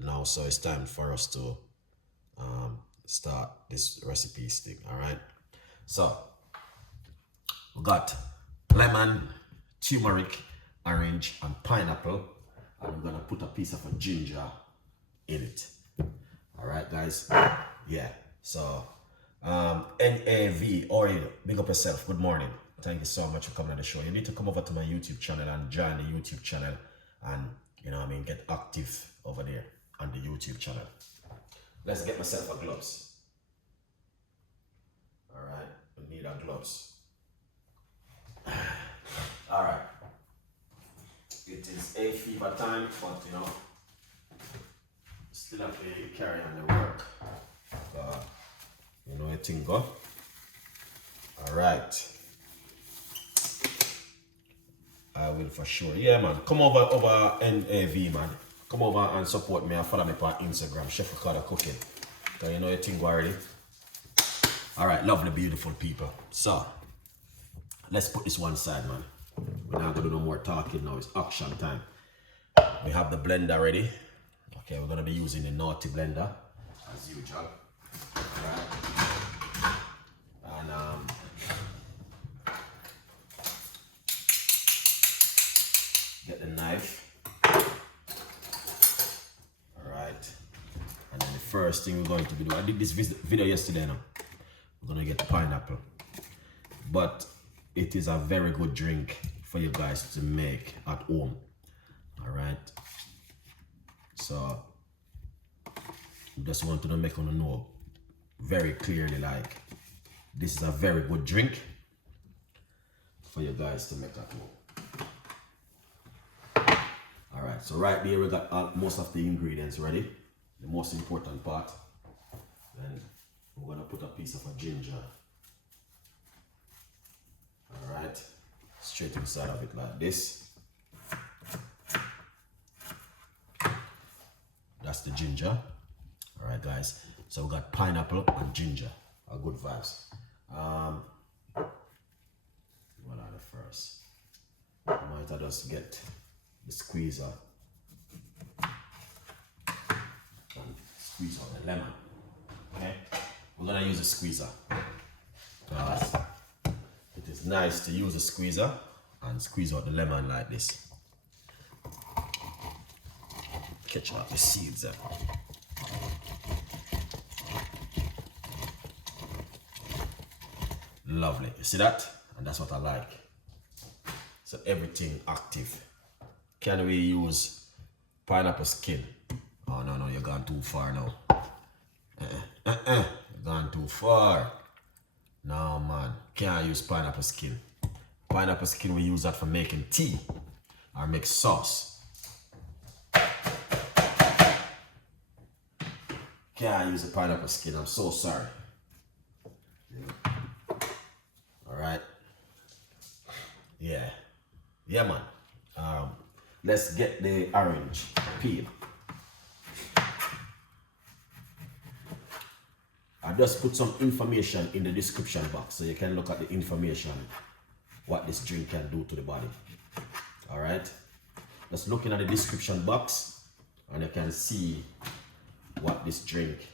now, so it's time for us to start this recipe stick. All right, so we got lemon, turmeric, orange, and pineapple, and we're gonna put a piece of a ginger in it. All right, guys. Yeah. So NAV, Ori, big up yourself. Good morning. Thank you so much for coming on the show. You need to come over to my YouTube channel and join the YouTube channel, and you know what I mean, get active over there on the YouTube channel. Let's get myself a gloves. All right, we need our gloves. All right. It is a fever time, but you know, still have to carry on the work. You know, I think go. All right. I will for sure. Yeah, man. Come over NAV, man. Come over and support me and follow me on Instagram, Chef Ricardo Cooking. So you know your thing already. All right, lovely, beautiful people. So let's put this one side, man. We're not gonna do no more talking now. It's action time. We have the blender ready. Okay, we're gonna be using the naughty blender as usual. All right. And get the knife. All right. And then the first thing we're going to do, I did this video yesterday now. We're gonna get the pineapple. But it is a very good drink for you guys to make at home. All right. So just want to make you know very clearly, like, this is a very good drink for you guys to make at home. All right, so right there we got most of the ingredients ready. The most important part. Then we're gonna put a piece of a ginger. All right, straight inside of it like this. That's the ginger. All right, guys. So we got pineapple and ginger. Are good vibes. What are the first? I might just get the squeezer and squeeze out the lemon. Okay, we're gonna use a squeezer because it is nice to use a squeezer and squeeze out the lemon like this. Catch out the seeds there. Lovely. You see that? And that's what I like. So everything active. Can we use pineapple skin? Oh no, you're gone too far now. You're gone too far. No, man. Can't use pineapple skin. Pineapple skin, we use that for making tea or make sauce. Can't use the pineapple skin. I'm so sorry. All right. Yeah, man. Let's get the orange peel. I just put some information in the description box so you can look at the information, what this drink can do to the body. All right. Just looking at the description box and you can see what this drink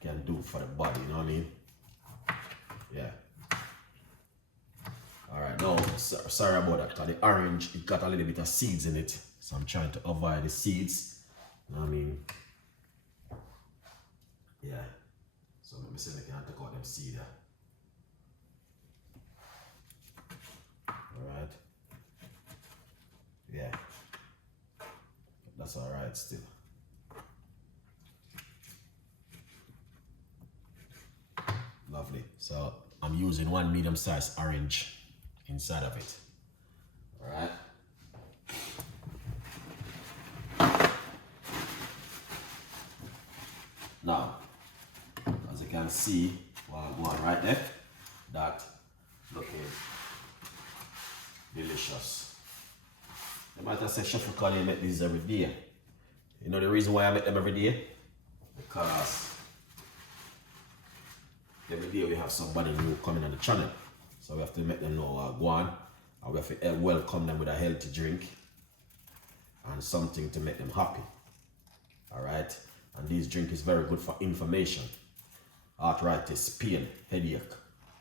can do for the body, you know what I mean? Yeah. All right, now, sorry about that, because the orange, it got a little bit of seeds in it, so I'm trying to avoid the seeds, you know what I mean? Yeah. So let me see if I can take out them seeds there. All right. Yeah. That's all right still. Lovely. So I'm using one medium-sized orange inside of it. All right. Now, as you can see, one right there, that looking delicious. You might have said, Chef Ricardo, you make these every day. You know the reason why I make them every day? Because every day we have somebody new coming on the channel. So we have to make them know go on. And we have to welcome them with a healthy drink and something to make them happy. Alright? And this drink is very good for inflammation, arthritis, pain, headache,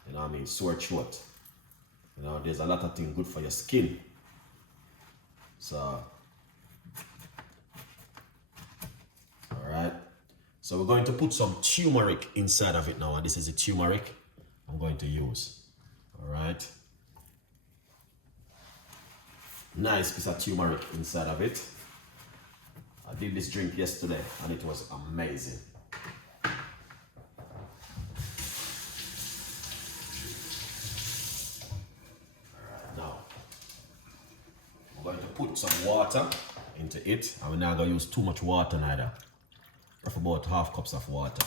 you know what I mean, sore throat. You know, there's a lot of things good for your skin. So, alright. So we're going to put some turmeric inside of it now. And this is the turmeric I'm going to use. Alright. Nice piece of turmeric inside of it. I did this drink yesterday and it was amazing. Alright, now I'm going to put some water into it. And we're not going to use too much water neither. Roughly about 1/2 cups of water.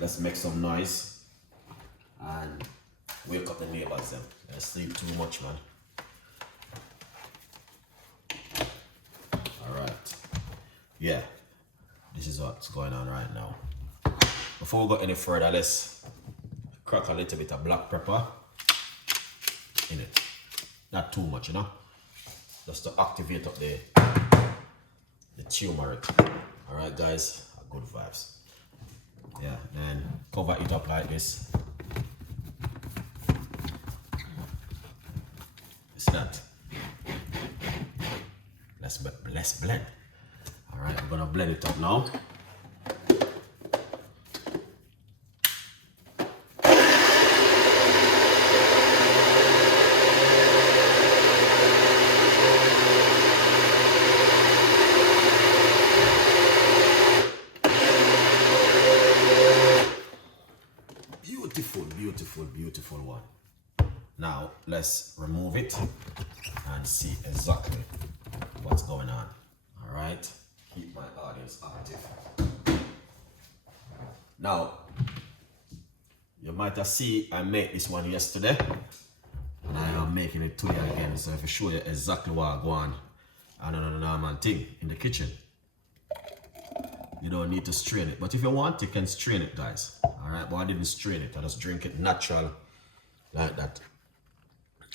Let's make some noise and wake up the neighbors then. They sleep too much, man. Alright. Yeah. This is what's going on right now. Before we go any further, let's crack a little bit of black pepper in it. Not too much, you know. Just to activate up the turmeric. Alright guys, good vibes. Yeah, then cover it up like this. It's that. Let's blend. Alright, I'm gonna blend it up now. Beautiful one. Now let's remove it and see exactly what's going on. All right, keep my audience active. Now you might have seen I made this one yesterday and I am making it to you again, so if I show you exactly what I go on and another normal thing in the kitchen. You don't need to strain it, but if you want, you can strain it, guys. All right, but I didn't strain it. I just drink it natural like that.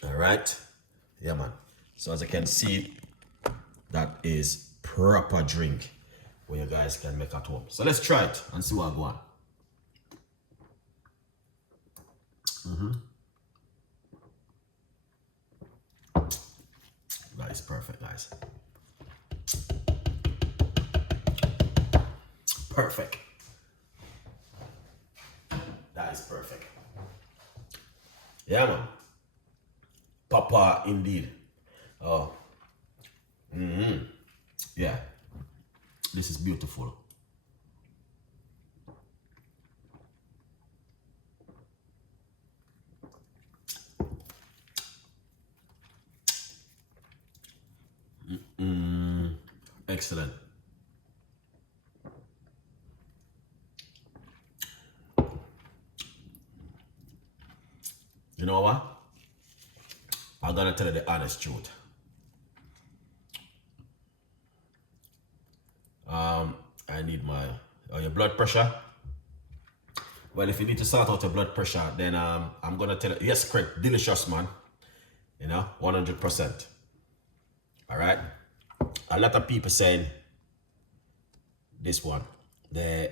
All right, yeah, man. So as you can see, that is proper drink where you guys can make at home. So let's try it and see what I go on. That is perfect, guys. Perfect. That is perfect. Yeah, man. Papa, indeed. Oh. Yeah. This is beautiful. Excellent. You know what? I'm gonna tell you the honest truth. I need your blood pressure. Well, if you need to sort out your blood pressure, then I'm gonna tell you, yes, correct, delicious, man. You know, 100%. All right. A lot of people saying this one, the